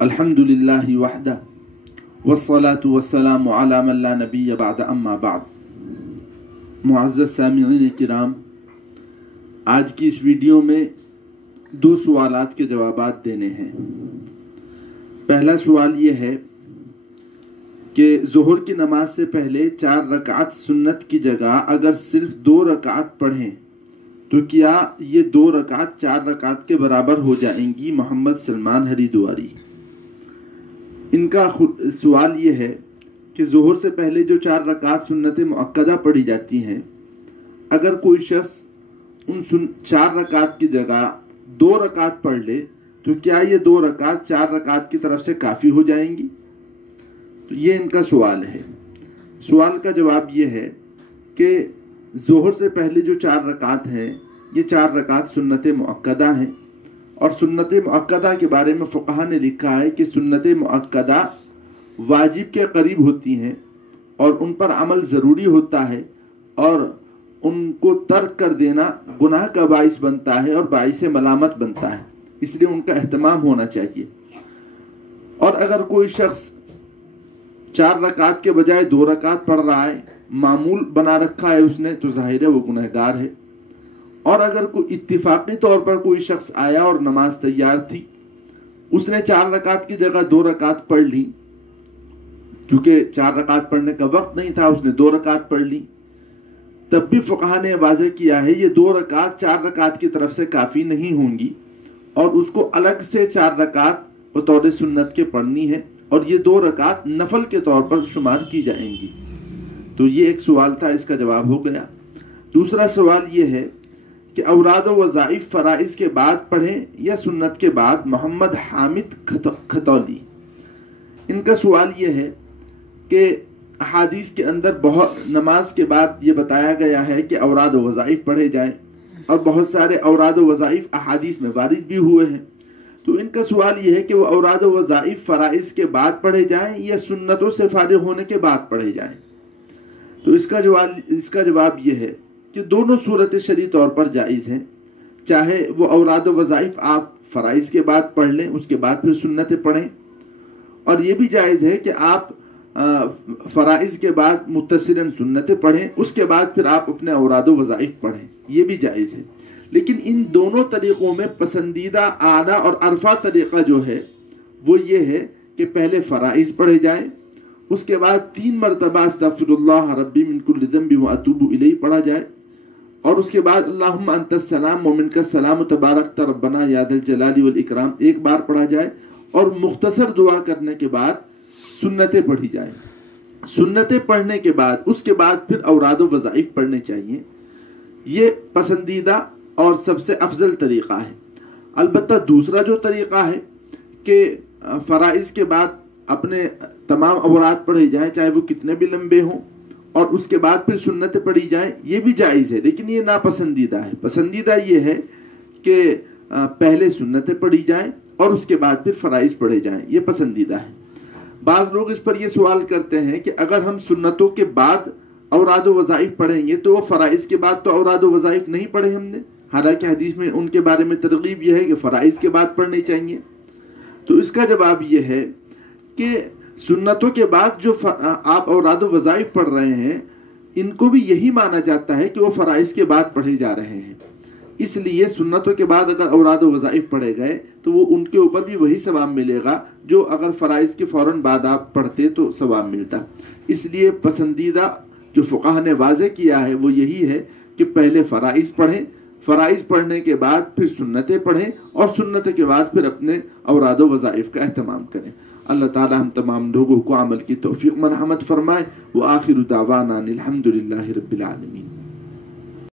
अल्हम्दुलिल्लाहि वहदा वस्सलातु वस्सलामु अला मन ला नबिय्य बअद अम्मा बाद। मुअज़्ज़ज़ सामिईन किराम, आज की इस वीडियो में दो सवालात के जवाबात देने हैं। पहला सवाल ये है कि ज़ोहर की नमाज से पहले 4 रकात सुन्नत की जगह अगर सिर्फ 2 रकात पढ़ें तो क्या ये 2 रकात 4 रकात के बराबर हो जाएंगी? मोहम्मद सलमान हरिद्वारी। इनका सवाल ये है कि ज़ोहर से पहले जो 4 रकात सुन्नत मुअक्कदा पढ़ी जाती हैं, अगर कोई शख्स उन 4 रकात की जगह 2 रकात पढ़ ले तो क्या ये 2 रकात 4 रकात की तरफ से काफ़ी हो जाएंगी? तो ये इनका सवाल है। सवाल का जवाब ये है कि ज़ोहर से पहले जो 4 रकात हैं, ये 4 रकात सुन्नत मुअक्कदा हैं, और सुन्नत मुअक्कदा के बारे में फ़ुक़हा ने लिखा है कि सुन्नत मुअक्कदा वाजिब के करीब होती हैं और उन पर अमल ज़रूरी होता है, और उनको तर्क कर देना गुनाह का बाइस बनता है और बाइस मलामत बनता है, इसलिए उनका एहतमाम होना चाहिए। और अगर कोई शख्स 4 रकात के बजाय 2 रकात पढ़ रहा है, मामूल बना रखा है उसने, तो जाहिर है वो गुनहगार है। और अगर कोई इत्तिफाकी तौर पर कोई शख्स आया और नमाज तैयार थी, उसने 4 रकात की जगह 2 रकात पढ़ ली, क्योंकि 4 रकात पढ़ने का वक्त नहीं था, उसने 2 रकात पढ़ ली, तब भी फ़ुक़हा ने वाज़ेह किया है ये 2 रकात 4 रकात की तरफ से काफ़ी नहीं होंगी, और उसको अलग से 4 रकात बतौर सुन्नत के पढ़नी है, और ये 2 रकात नफल के तौर पर शुमार की जाएंगी। तो ये एक सवाल था, इसका जवाब हो गया। दूसरा सवाल ये है कि औराद व वज़ाइफ फ़राइज़ के बाद पढ़ें या सुन्नत के बाद? मोहम्मद हामिद खतौली। इनका सवाल ये है कि अहादीस के अंदर बहुत नमाज के बाद ये बताया गया है कि औराद व वज़ाइफ पढ़े जाएं, और बहुत सारे औराद व वज़ाइफ अहादीस में वारिद भी हुए हैं। तो इनका सवाल ये है कि वो औराद व वज़ाइफ फ़राइज़ के बाद पढ़े जाएं या सुन्नतों से फारिग होने के बाद पढ़े जाएं? तो इसका जवाब ये है कि दोनों सूरत शरई तौर पर जायज़ हैं। चाहे वो औराद व वज़ाइफ आप फ़राइज़ के बाद पढ़ लें, उसके बाद फिर सुन्नतें पढ़ें, और ये भी जायज़ है कि आप फ़राइज़ के बाद मुत्तसिलन सुन्नतें पढ़ें, उसके बाद फिर आप अपने औराद व वज़ाइफ पढ़ें, ये भी जायज़ है। लेकिन इन दोनों तरीक़ों में पसंदीदा आला और अरफा तरीक़ा जो है वो ये है कि पहले फ़राइज़ पढ़े जाएँ, उसके बाद 3 मरतबा अस्तग़फ़िरुल्लाह रब्बी मिन कुल्लि ज़ंबि व अतूबु इलैहि पढ़ा जाए, और उसके बाद अल्लाहुम्मा अंतस सलाम व मिनकस सलाम तबारकत रब्बना या ज़ल जलाली वल इकराम एक बार पढ़ा जाए, और मुख्तसर दुआ करने के बाद सुन्नतें पढ़ी जाए। सुन्नतें पढ़ने के बाद उसके बाद फिर औराद व वज़ाइफ पढ़ने चाहिए। ये पसंदीदा और सबसे अफजल तरीक़ा है। अलबत्ता दूसरा जो तरीक़ा है कि फ़राइज़ के बाद अपने तमाम औरात पढ़े जाएं, चाहे वो कितने भी लंबे हों, और उसके बाद फिर सुन्नतें पढ़ी जाएं, ये भी जायज़ है, लेकिन ये नापसंदीदा है। पसंदीदा ये है कि पहले सुन्नतें पढ़ी जाएं और उसके बाद फिर फ़राइज़ पढ़े जाएं, ये पसंदीदा है। बाज़ लोग इस पर ये सवाल करते हैं कि अगर हम सुन्नतों के बाद औराद व वज़ाइफ पढ़ेंगे तो वो फ़राइज़ के बाद तो औराद व वज़ाइफ नहीं पढ़े हमने, हालांकि हदीस में उनके बारे में तरगीब यह है कि फ़राइज़ के बाद पढ़ने चाहिए। तो इसका जवाब ये है कि सुन्नतों के बाद जो आप औराद व वज़ाइफ पढ़ रहे हैं, इनको भी यही माना जाता है कि वो फ़राइज़ के बाद पढ़े जा रहे हैं, इसलिए सुन्नतों के बाद अगर औराद व वज़ाइफ पढ़े गए तो वो उनके ऊपर भी वही सवाब मिलेगा जो अगर फ़राइज़ के फ़ौरन बाद आप पढ़ते तो सवाब मिलता। इसलिए पसंदीदा जो फ़ुक़हा ने वाज़ेह किया है वो यही है कि पहले फ़राइज़ पढ़ें, फ़राइज़ पढ़ने के बाद फिर सुन्नतें पढ़ें, और सुन्नत के बाद फिर अपने औराद व वज़ाइफ का एहतमाम करें। अल्लाह ताला हम तमाम लोगों को अमल की तौफ़ीक़ मरहमत फरमाए। व आखिरु दावाना अनिल हम्दुलिल्लाहि रब्बिल आलमीन।